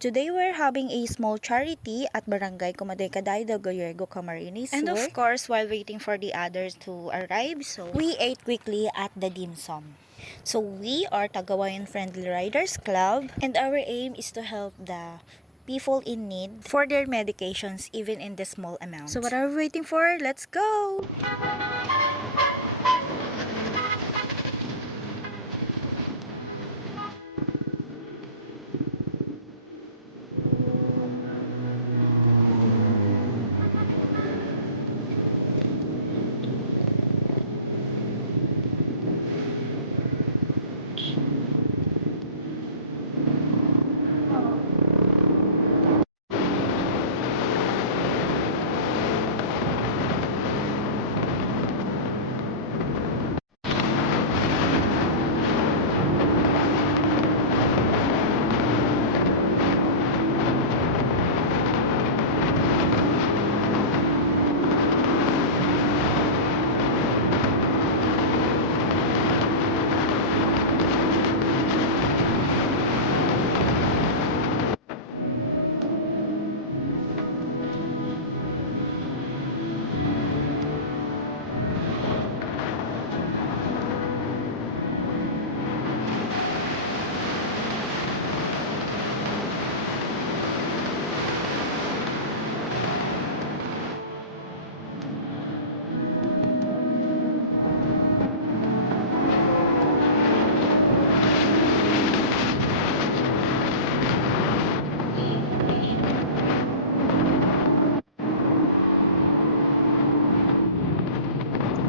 Today we're having a small charity at Barangay Comadecay del Gallego, Camarines Sur. And of course, while waiting for the others to arrive, so we ate quickly at the dim sum. So we are Tagawayan Friendly Riders Club, and our aim is to help the people in need for their medications even in the small amount. So what are we waiting for? Let's go!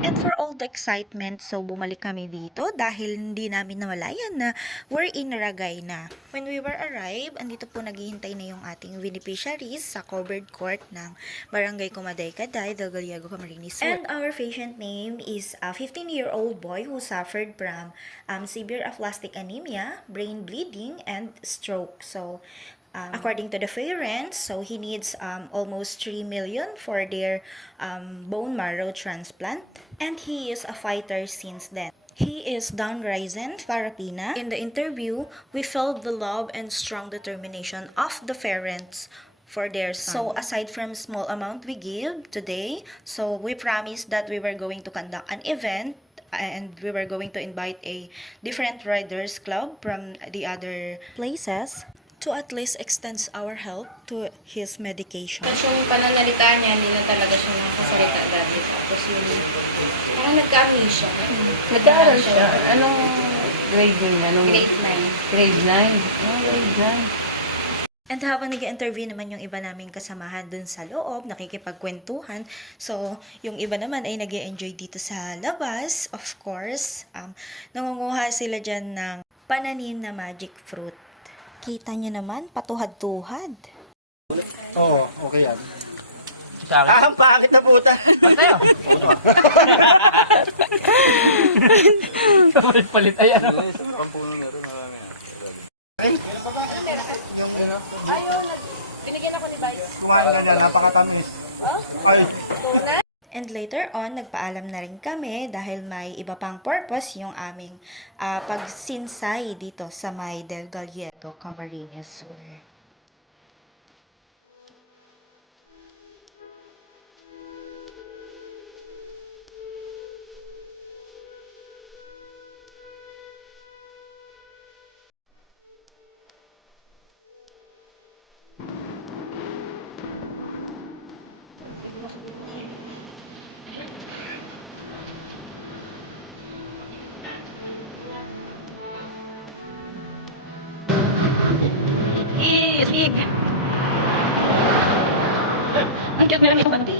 And for all the excitement, so bumalik kami dito dahil hindi namin namalayan na we're in Ragay na. When we were arrived, andito po naghihintay na yung ating beneficiaries sa covered court ng Barangay Comadecay del Gallego, Camarines Sur. And our patient name is a 15-year-old boy who suffered from severe aplastic anemia, brain bleeding, and stroke. So, according to the parents, so he needs almost 3 million for their bone marrow transplant, and he is a fighter since then. He is Don Raizen Farapina. In the interview, we felt the love and strong determination of the parents for their son. So aside from small amount we give today, so we promised that we were going to conduct an event and we were going to invite a different riders club from the other places to at least extends our help to his medication. Tapos yung pananalita niya, hindi na talaga siya nakasalita dati. Tapos yung, parang nagka-amnesia. Nag-aaral siya. Anong grade niya? Grade 9. Grade 9? Oh, grade 9. And habang nag-interview naman yung iba naming kasamahan dun sa loob, nakikipagkwentuhan. So, yung iba naman ay nag-enjoy dito sa labas, of course. Nangunguha sila dyan ng pananim na magic fruit. Kita nyo naman, patuhad-tuhad. Oo, okay yan. Ang pangit na puta. Tayo! Palit-palit, ayan. Ayun, binigyan ako ni Vice. Kumain ka dyan, napakatamis. Ay. And later on, nagpaalam na rin kami dahil may iba pang purpose yung aming pagsinsay dito sa may Del Gallego, Camarines Sur. Ang cute meron yung bandi.